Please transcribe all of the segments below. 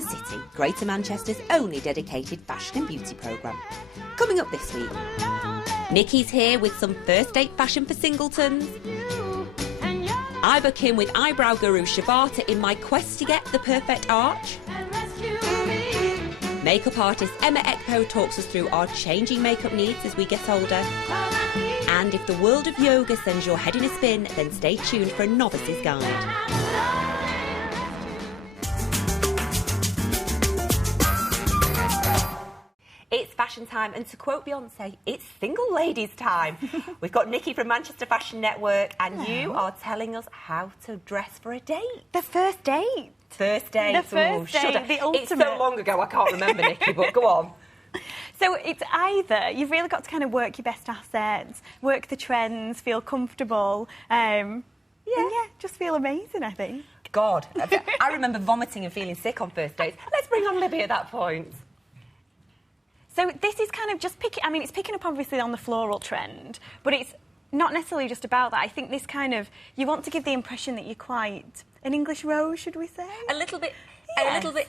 the City, Greater Manchester's only dedicated fashion and beauty programme. Coming up this week, Nikki's here with some first date fashion for singletons. I book in with eyebrow guru Shavata in my quest to get the perfect arch. Makeup artist Emma Ekpo talks us through our changing makeup needs as we get older. And if the world of yoga sends your head in a spin, then stay tuned for a novice's guide. It's fashion time, and to quote Beyonce, it's single ladies time. We've got Nikki from Manchester Fashion Network, and you are telling us how to dress for a date. The first date. First date. The first date, the ultimate. It's so long ago, I can't remember, Nikki, but go on. So it's either, you've really got to kind of work your best assets, work the trends, feel comfortable, just feel amazing, I think. God, I remember vomiting and feeling sick on first dates. Let's bring on Libby at that point. So this is kind of just it's picking up obviously on the floral trend, but it's not necessarily just about that. I think this kind of, you want to give the impression that you're quite an English rose, should we say? A little bit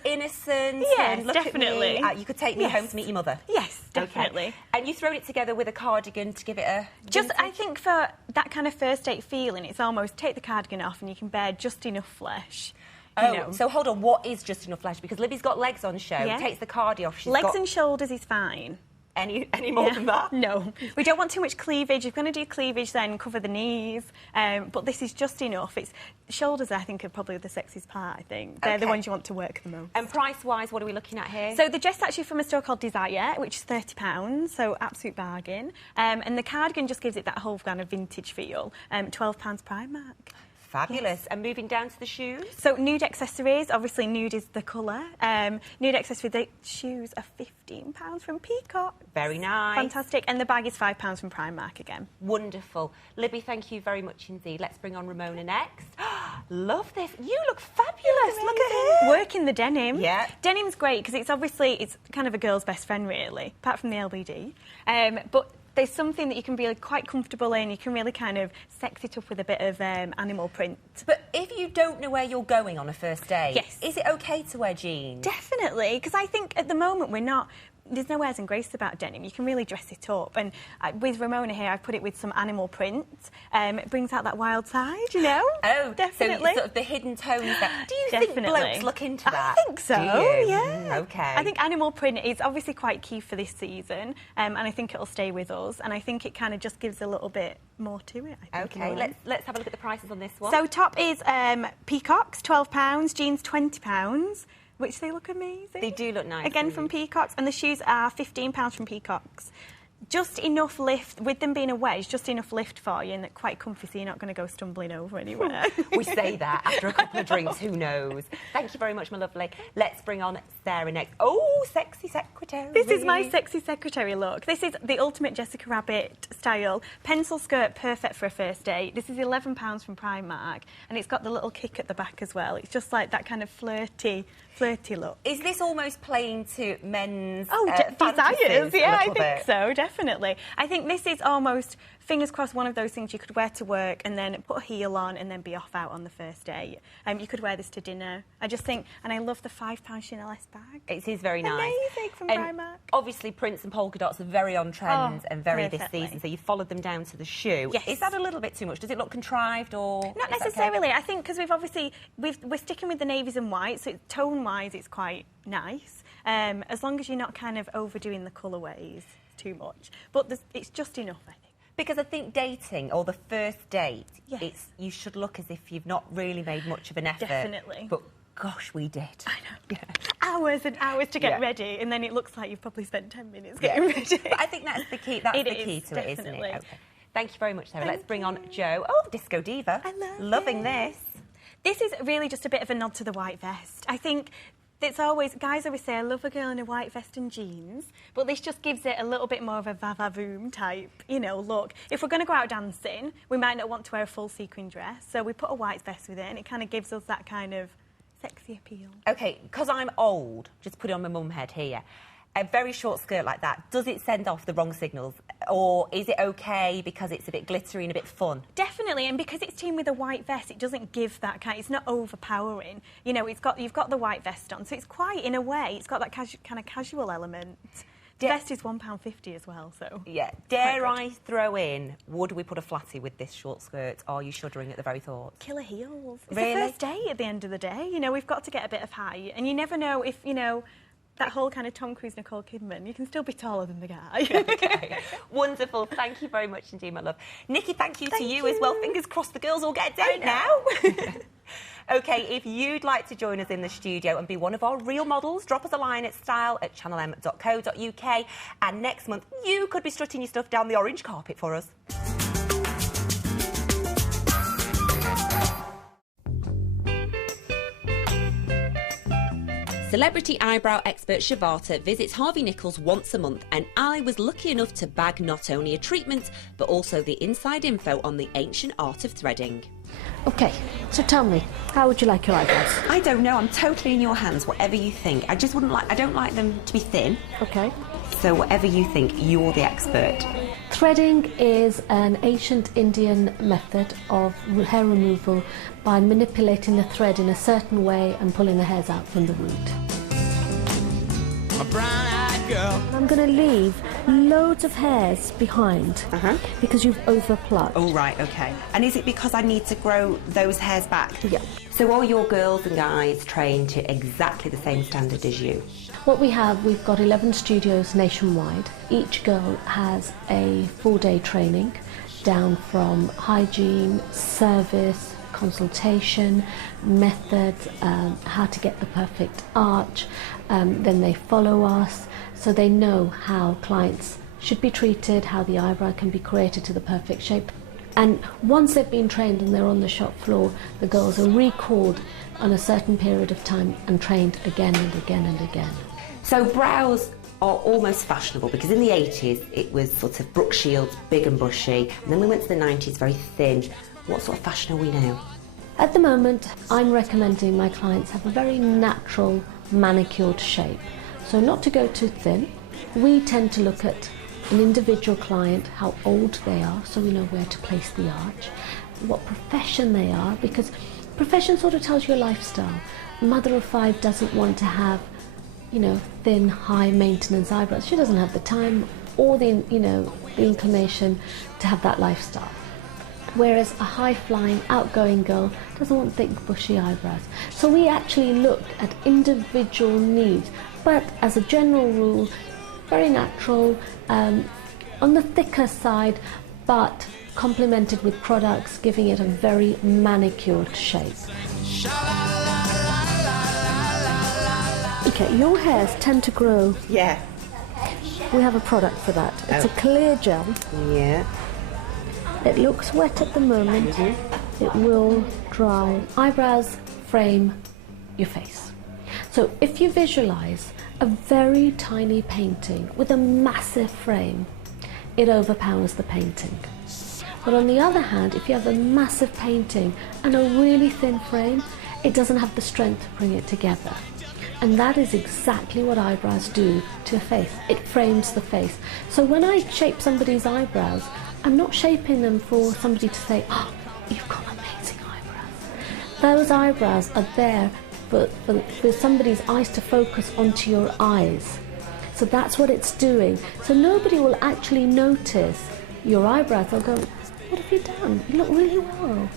innocent. Yes, and look definitely. At me. You could take me home to meet your mother. Yes, definitely. Okay. And you thrown it together with a cardigan to give it a just, I think for that kind of first date feeling, it's almost take the cardigan off and you can bear just enough flesh. Oh, so hold on, what is just enough flesh? Because Libby's got legs on show, takes the cardi off. Legs and shoulders is fine. Any more than that? No. We don't want too much cleavage. If you're going to do cleavage, then cover the knees. But this is just enough. Shoulders, I think, are probably the sexiest part, I think. They're the ones you want to work the most. And price-wise, what are we looking at here? So the dress actually from a store called Desire, which is £30, so absolute bargain. And the cardigan just gives it that whole kind of vintage feel. £12 Primark. Fabulous. Yes. And moving down to the shoes? So nude accessories, obviously nude is the colour. Nude accessories, the shoes are £15 from Peacock. Very nice. Fantastic. And the bag is £5 from Primark again. Wonderful. Libby, thank you very much indeed. Let's bring on Ramona next. Love this. You look fabulous. Look at her. Working the denim. Yeah. Denim's great because it's kind of a girl's best friend, really, apart from the LBD. But there's something that you can be quite comfortable in. You can really kind of sex it up with a bit of animal print. But if you don't know where you're going on a first date, is it okay to wear jeans? Definitely, because I think at the moment there's no airs and grace about denim. You can really dress it up. And with Ramona here, I've put it with some animal print. It brings out that wild side, you know? Oh, definitely. So sort of the hidden tones there. Do you think blokes look into that? I think so, yeah. Okay. I think animal print is obviously quite key for this season, and I think it'll stay with us. And I think it kind of just gives a little bit more to it, I think. Okay, let's have a look at the prices on this one. So top is Peacocks, £12, jeans £20. Which they look amazing. They do look nice. Again from Peacocks. And the shoes are £15 from Peacocks. Just enough lift, with them being a wedge, just enough lift for you and they're quite comfy so you're not going to go stumbling over anywhere. We say that after a couple of drinks, who knows. Thank you very much, my lovely. Let's bring on Sarah next. Oh, sexy secretary. This is my sexy secretary look. This is the ultimate Jessica Rabbit style. Pencil skirt, perfect for a first date. This is £11 from Primark and it's got the little kick at the back as well. It's just like that kind of flirty look. Is this almost playing to men's desires? Yeah, I think bit? So, definitely. I think this is almost, fingers crossed, one of those things you could wear to work and then put a heel on and then be off out on the first date. You could wear this to dinner. I just think, and I love the £5 Chanel S bag. It is very nice. Amazing from Primark. Obviously, prints and polka dots are very on trend and very this season, so you followed them down to the shoe. Yes. Is that a little bit too much? Does it look contrived or...? Not necessarily. I think because we're sticking with the navies and whites, so tone-wise it's quite nice, as long as you're not kind of overdoing the colourways too much. But it's just enough, I think. Because I think dating, or the first date, you should look as if you've not really made much of an effort. Definitely. But gosh, we did. I know. Yeah. Hours and hours to get ready, and then it looks like you've probably spent 10 minutes getting ready. But I think that's the key. That's the key to it, isn't it? Okay. Thank you very much, Sarah. Let's bring on Jo. Oh, Disco Diva. Loving this. This is really just a bit of a nod to the white vest. I think it's always, guys always say, I love a girl in a white vest and jeans, but this just gives it a little bit more of a va-va-voom type, look. If we're going to go out dancing, we might not want to wear a full sequin dress, so we put a white vest with it, and it kind of gives us that kind of sexy appeal. OK, because I'm old, just put it on my mum head here, a very short skirt like that, does it send off the wrong signals? Or is it okay because it's a bit glittery and a bit fun? Definitely, and because it's teamed with a white vest, it doesn't give that kind. It's not overpowering. You know, you've got the white vest on, so it's quite, in a way, it's got that kind of casual element. The vest is £1.50 as well, so... Yeah. Dare I throw in, would we put a flatty with this short skirt? Or are you shuddering at the very thought? Killer heels. It's Really? the first day at the end of the day. You know, we've got to get a bit of height, and you never know if, you know, that whole kind of Tom Cruise, Nicole Kidman, you can still be taller than the guy. Okay. Wonderful. Thank you very much indeed, my love. Nikki, thank you to you as well. Fingers crossed the girls all get a date now. OK, if you'd like to join us in the studio and be one of our real models, drop us a line at style@channelm.co.uk. And next month, you could be strutting your stuff down the orange carpet for us. Celebrity eyebrow expert Shavata visits Harvey Nichols once a month, and I was lucky enough to bag not only a treatment, but also the inside info on the ancient art of threading. OK, so tell me, how would you like your eyebrows? I don't know, I'm totally in your hands, whatever you think. I don't like them to be thin. OK. So whatever you think, you're the expert. Threading is an ancient Indian method of hair removal by manipulating the thread in a certain way and pulling the hairs out from the root. A brown-eyed girl. I'm going to leave loads of hairs behind because you've overplucked. Oh, right, OK. And is it because I need to grow those hairs back? Yeah. So are your girls and guys trained to exactly the same standard as you? What we've got 11 studios nationwide. Each girl has a full-day training down from hygiene, service, consultation, methods, how to get the perfect arch. Then they follow us, so they know how clients should be treated, how the eyebrow can be created to the perfect shape. And once they've been trained and they're on the shop floor, the girls are recalled on a certain period of time and trained again and again and again. So brows are almost fashionable, because in the 80s it was sort of Brooke Shields, big and bushy, and then we went to the 90s, very thin. What sort of fashion are we now? At the moment, I'm recommending my clients have a very natural manicured shape. So not to go too thin. We tend to look at an individual client, how old they are, so we know where to place the arch, what profession they are, because profession sort of tells you your lifestyle. A mother of 5 doesn't want to have, you know, thin, high maintenance eyebrows. She doesn't have the time or the, you know, the inclination to have that lifestyle. Whereas a high-flying, outgoing girl doesn't want thick, bushy eyebrows. So we actually look at individual needs, but as a general rule, very natural, on the thicker side, but complemented with products, giving it a very manicured shape. Okay, your hairs tend to grow. Yeah. We have a product for that. It's a clear gel. Yeah. It looks wet at the moment. It will dry. Eyebrows frame your face. So if you visualize a very tiny painting with a massive frame, it overpowers the painting. But on the other hand, if you have a massive painting and a really thin frame, it doesn't have the strength to bring it together. And that is exactly what eyebrows do to a face. It frames the face. So when I shape somebody's eyebrows, I'm not shaping them for somebody to say, oh, you've got amazing eyebrows. Those eyebrows are there for somebody's eyes to focus onto your eyes. So that's what it's doing. So nobody will actually notice your eyebrows. They'll go, what have you done? You look really well.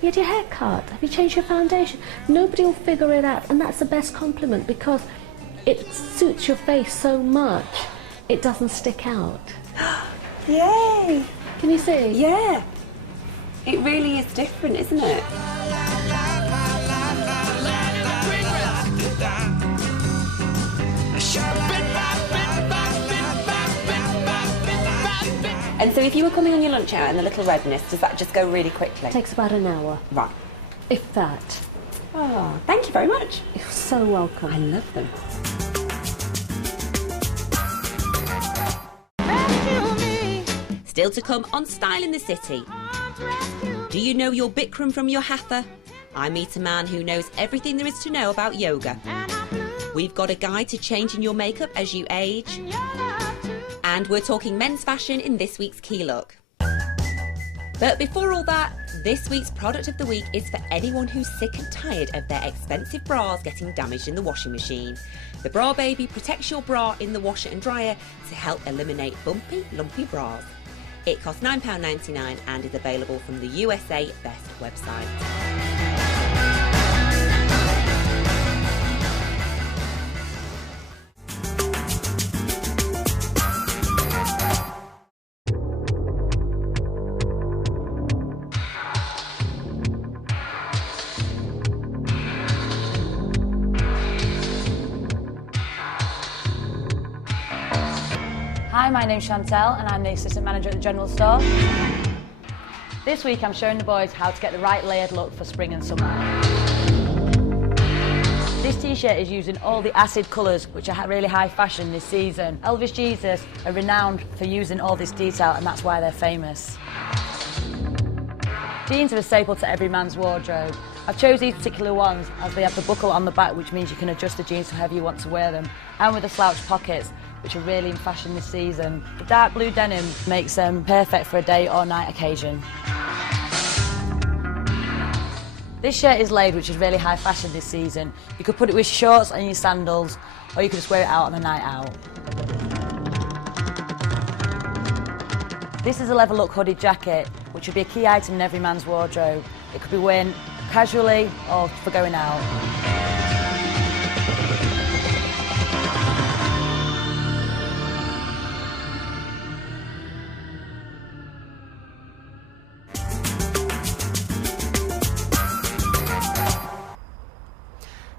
You had your hair cut. Have you changed your foundation? Nobody will figure it out. And that's the best compliment, because it suits your face so much, it doesn't stick out. Yay! Can you see? Yeah. It really is different, isn't it? And so if you were coming on your lunch hour and the little redness, does that just go really quickly? It takes about an hour. Right. If that. Oh, thank you very much. You're so welcome. I love them. Still to come on Style in the City. Do you know your Bikram from your Hatha? I meet a man who knows everything there is to know about yoga. We've got a guide to changing your makeup as you age. And we're talking men's fashion in this week's Key Look. But before all that, this week's product of the week is for anyone who's sick and tired of their expensive bras getting damaged in the washing machine. The Bra Baby protects your bra in the washer and dryer to help eliminate bumpy, lumpy bras. It costs £9.99 and is available from the USA Best website. Hi, my name's Chantel and I'm the assistant manager at the general store. This week I'm showing the boys how to get the right layered look for spring and summer. This t-shirt is using all the acid colours which are really high fashion this season. Elvis Jesus are renowned for using all this detail and that's why they're famous. Jeans are a staple to every man's wardrobe. I've chosen these particular ones as they have the buckle on the back, which means you can adjust the jeans to however you want to wear them, and with the slouch pockets, which are really in fashion this season. The dark blue denim makes them perfect for a day or night occasion. This shirt is laid, which is really high fashion this season. You could put it with shorts and your sandals, or you could just wear it out on a night out. This is a leather look hooded jacket, which would be a key item in every man's wardrobe. It could be worn casually or for going out.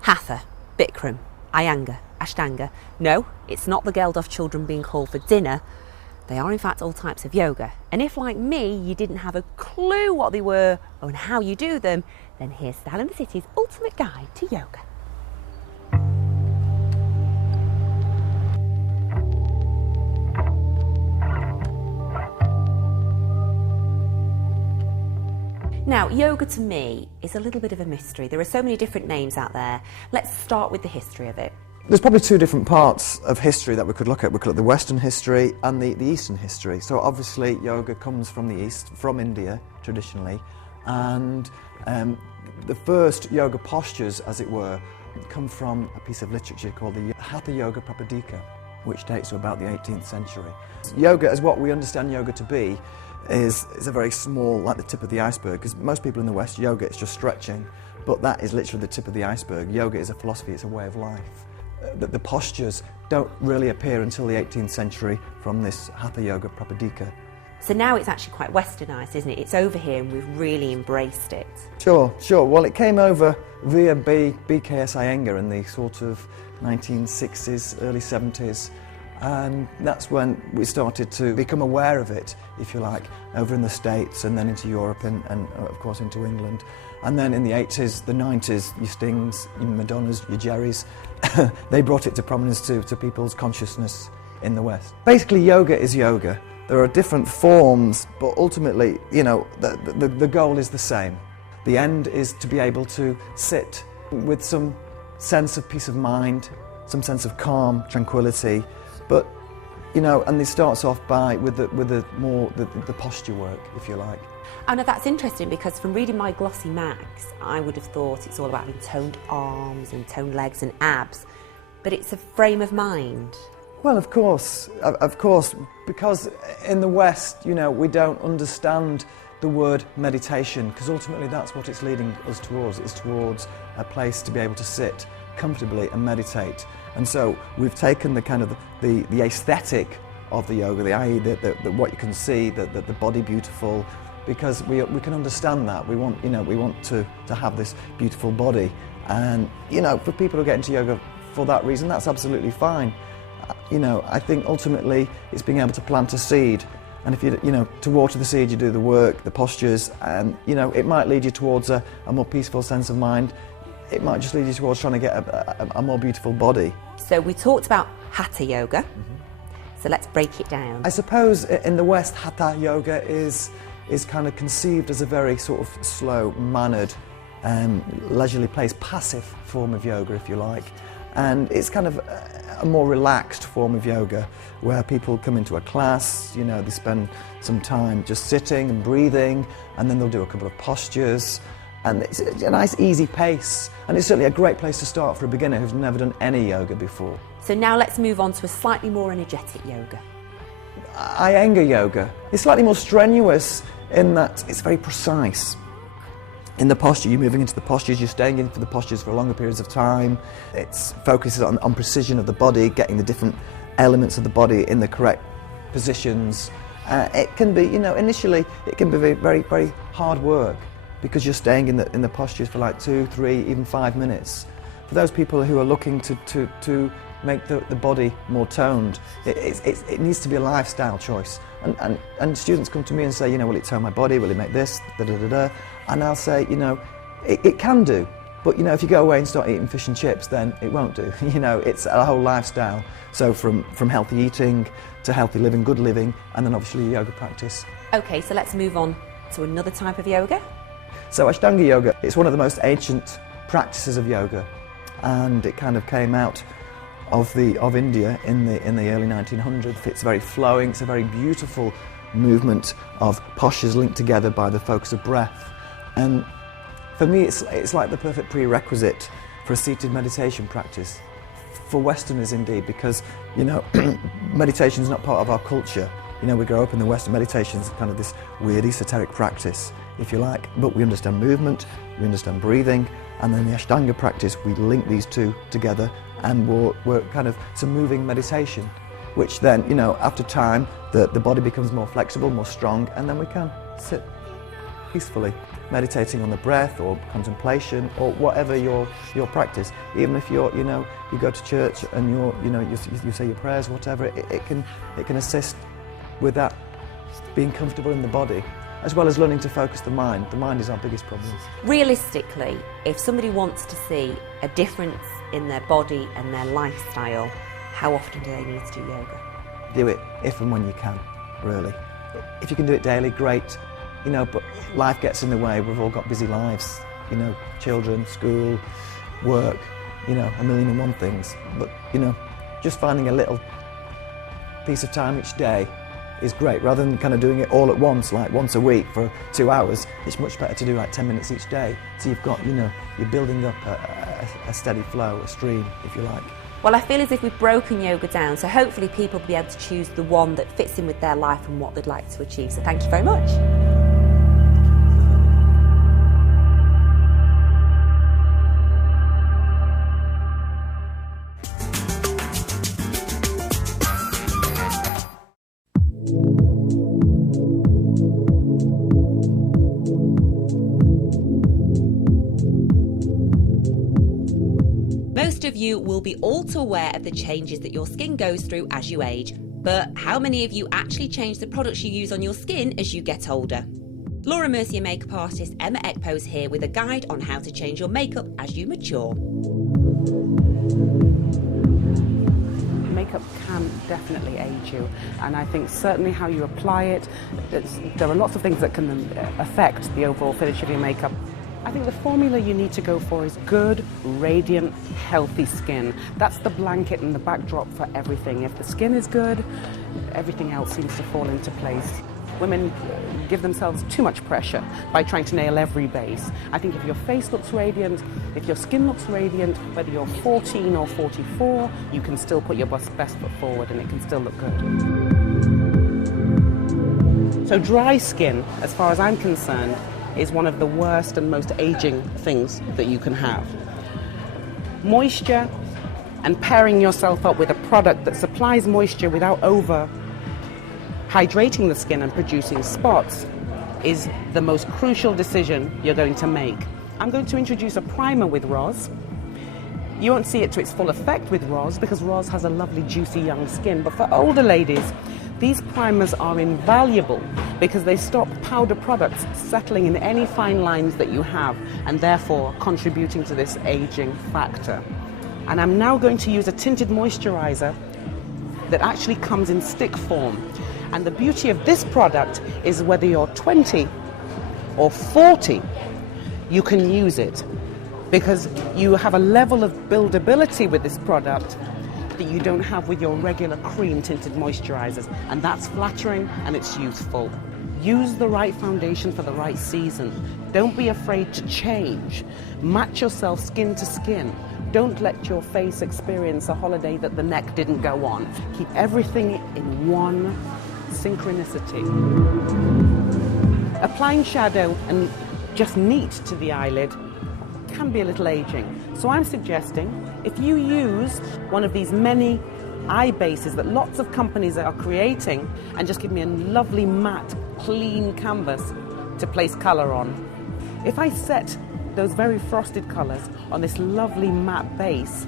Hatha, Bikram, Iyengar, Ashtanga. No, it's not the Geldof children being called for dinner. They are in fact all types of yoga. And if, like me, you didn't have a clue what they were or how you do them, then here's Style in the City's ultimate guide to yoga. Now, yoga to me is a little bit of a mystery. There are so many different names out there. Let's start with the history of it. There's probably two different parts of history that we could look at. We could look at the Western history and the Eastern history. So obviously yoga comes from the East, from India traditionally, and the first yoga postures, as it were, come from a piece of literature called the Hatha Yoga Prapadika, which dates to about the 18th century. Yoga, as what we understand yoga to be, is a very small, like the tip of the iceberg, because most people in the West, yoga is just stretching, but that is literally the tip of the iceberg. Yoga is a philosophy, it's a way of life. The postures don't really appear until the 18th century from this Hatha Yoga Prapadika. So now it's actually quite westernised, isn't it? It's over here and we've really embraced it. Sure. Well, it came over via BKS Iyengar in the sort of 1960s, early 70s. And that's when we started to become aware of it, if you like, over in the States and then into Europe and of course into England. And then in the 80s, the 90s, your Stings, your Madonnas, your Jerrys, they brought it to prominence to people's consciousness in the West. Basically, yoga is yoga. There are different forms, but ultimately, you know, the goal is the same. The end is to be able to sit with some sense of peace of mind, some sense of calm, tranquility. But, you know, and this starts off with the posture work, if you like. Oh, no, that's interesting because from reading my glossy mags, I would have thought it's all about having toned arms and toned legs and abs, but it's a frame of mind. Well, of course, because in the West, you know, we don't understand the word meditation, because ultimately that's what it's leading us towards. It's towards a place to be able to sit comfortably and meditate. And so we've taken the kind of the aesthetic of the yoga, i.e. the what you can see, the body beautiful, because we can understand that. We want to have this beautiful body, and you know, for people who get into yoga for that reason, that's absolutely fine. You know, I think ultimately it's being able to plant a seed, and if you know, to water the seed, you do the work, the postures, and you know, it might lead you towards a more peaceful sense of mind. It might just lead you towards trying to get a more beautiful body. So we talked about Hatha Yoga, so let's break it down. I suppose in the West, Hatha Yoga is kind of conceived as a very sort of slow, mannered, leisurely paced, passive form of yoga, if you like. And it's kind of a more relaxed form of yoga where people come into a class, you know, they spend some time just sitting and breathing, and then they'll do a couple of postures, and it's a nice easy pace, and it's certainly a great place to start for a beginner who's never done any yoga before. So now let's move on to a slightly more energetic yoga. Iyengar yoga is slightly more strenuous in that it's very precise. In the posture, you're moving into the postures, you're staying in for the postures for longer periods of time. It focuses on precision of the body, getting the different elements of the body in the correct positions. It can be, you know, initially it can be very, very hard work because you're staying in the postures for like 2, 3, even 5 minutes. For those people who are looking to make the body more toned, it needs to be a lifestyle choice. And students come to me and say, you know, will it tone my body, will it make this, da-da-da-da? And I'll say, you know, it can do, but you know, if you go away and start eating fish and chips, then it won't do. You know, it's a whole lifestyle. So from healthy eating to healthy living, good living, and then obviously yoga practice. Okay, so let's move on to another type of yoga. So Ashtanga yoga, it's one of the most ancient practices of yoga, and it kind of came out of India in the early 1900s. It's very flowing, it's a very beautiful movement of postures linked together by the focus of breath. And for me, it's like the perfect prerequisite for a seated meditation practice. For Westerners indeed, because, you know, meditation is not part of our culture. You know, we grow up in the West, and meditation is kind of this weird esoteric practice, if you like, but we understand movement, we understand breathing, and then the Ashtanga practice, we link these two together, and we're kind of some moving meditation, which then, you know, after time, the body becomes more flexible, more strong, and then we can sit peacefully, meditating on the breath or contemplation or whatever your practice. Even if you go to church and you say your prayers, whatever, it can assist with that, being comfortable in the body, as well as learning to focus the mind. The mind is our biggest problem. Realistically, if somebody wants to see a difference in their body and their lifestyle, how often do they need to do yoga? Do it if and when you can, really. If you can do it daily, great. You know, but life gets in the way. We've all got busy lives, you know, children, school, work, you know, 1,000,001 things. But, you know, just finding a little piece of time each day is great. Rather than kind of doing it all at once, like once a week for 2 hours, it's much better to do like 10 minutes each day. So you've got, you know, you're building up a steady flow, a stream, if you like. Well, I feel as if we've broken yoga down, so hopefully people will be able to choose the one that fits in with their life and what they'd like to achieve. So thank you very much. Most of you will be all too aware of the changes that your skin goes through as you age, but how many of you actually change the products you use on your skin as you get older? Laura Mercier makeup artist Emma Ekpo is here with a guide on how to change your makeup as you mature. Makeup can definitely age you, and I think certainly how you apply it, there are lots of things that can affect the overall finish of your makeup. I think the formula you need to go for is good, radiant, healthy skin. That's the blanket and the backdrop for everything. If the skin is good, everything else seems to fall into place. Women give themselves too much pressure by trying to nail every base. I think if your face looks radiant, if your skin looks radiant, whether you're 14 or 44, you can still put your best foot forward and it can still look good. So dry skin, as far as I'm concerned, is one of the worst and most aging things that you can have. Moisture and pairing yourself up with a product that supplies moisture without over hydrating the skin and producing spots is the most crucial decision you're going to make. I'm going to introduce a primer with Roz. You won't see it to its full effect with Roz because Roz has a lovely juicy young skin, but for older ladies, these primers are invaluable because they stop powder products settling in any fine lines that you have and therefore contributing to this aging factor. And I'm now going to use a tinted moisturizer that actually comes in stick form. And the beauty of this product is whether you're 20 or 40, you can use it. because you have a level of buildability with this product that you don't have with your regular cream tinted moisturizers, and that's flattering and it's youthful. Use the right foundation for the right season. Don't be afraid to change. Match yourself skin to skin. Don't let your face experience a holiday that the neck didn't go on. Keep everything in one synchronicity. Applying shadow and just neat to the eyelid can be a little aging. So I'm suggesting if you use one of these many eye bases that lots of companies are creating and just give me a lovely matte, clean canvas to place colour on. If I set those very frosted colours on this lovely matte base,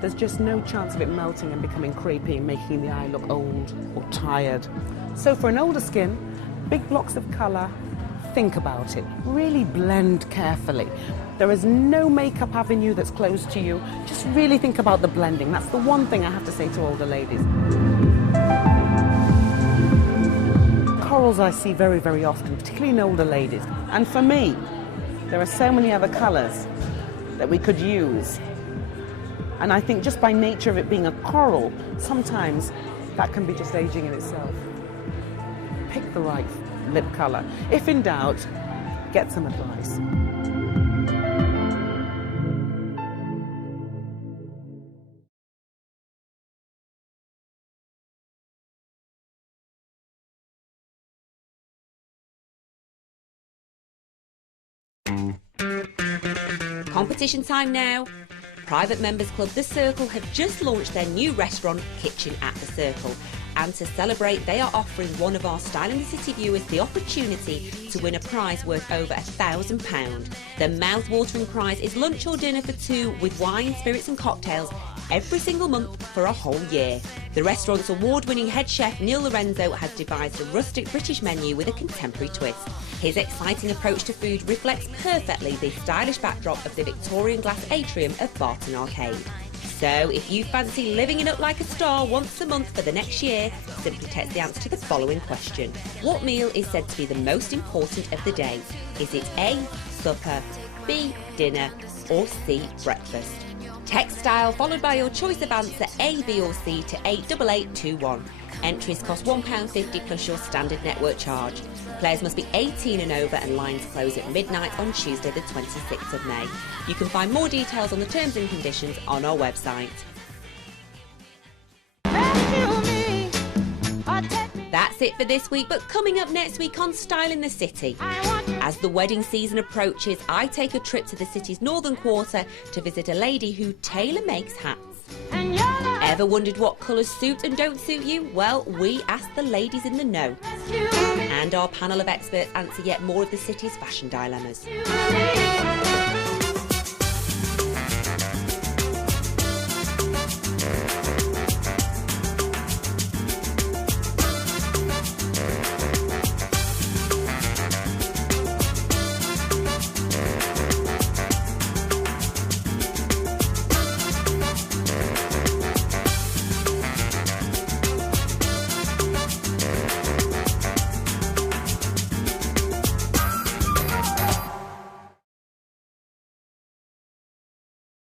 there's just no chance of it melting and becoming creepy and making the eye look old or tired. So for an older skin, big blocks of colour, think about it. Really blend carefully. There is no makeup avenue that's closed to you. Just really think about the blending. That's the one thing I have to say to older ladies. Corals I see very, very often, particularly in older ladies. And for me, there are so many other colours that we could use. And I think just by nature of it being a coral, sometimes that can be just aging in itself. Pick the right lip colour. If in doubt, get some advice. Competition time now. Private Members Club The Circle have just launched their new restaurant, Kitchen at the Circle. And to celebrate, they are offering one of our Style in the City viewers the opportunity to win a prize worth over £1,000. The mouth-watering prize is lunch or dinner for two with wine, spirits and cocktails every single month for a whole year. The restaurant's award-winning head chef Neil Lorenzo has devised a rustic British menu with a contemporary twist. His exciting approach to food reflects perfectly the stylish backdrop of the Victorian glass atrium of Barton Arcade. So, if you fancy living it up like a star once a month for the next year, simply text the answer to the following question. What meal is said to be the most important of the day? Is it A, supper, B, dinner, or C, breakfast? Text style followed by your choice of answer A, B or C to 88821. Entries cost £1.50 plus your standard network charge. Players must be 18 and over and lines close at midnight on Tuesday the 26th of May. You can find more details on the terms and conditions on our website. That's it for this week, but coming up next week on Style in the City. As the wedding season approaches, I take a trip to the city's northern quarter to visit a lady who tailor-makes hats. Ever wondered what colours suit and don't suit you? Well, we asked the ladies in the know. And our panel of experts answer yet more of the city's fashion dilemmas.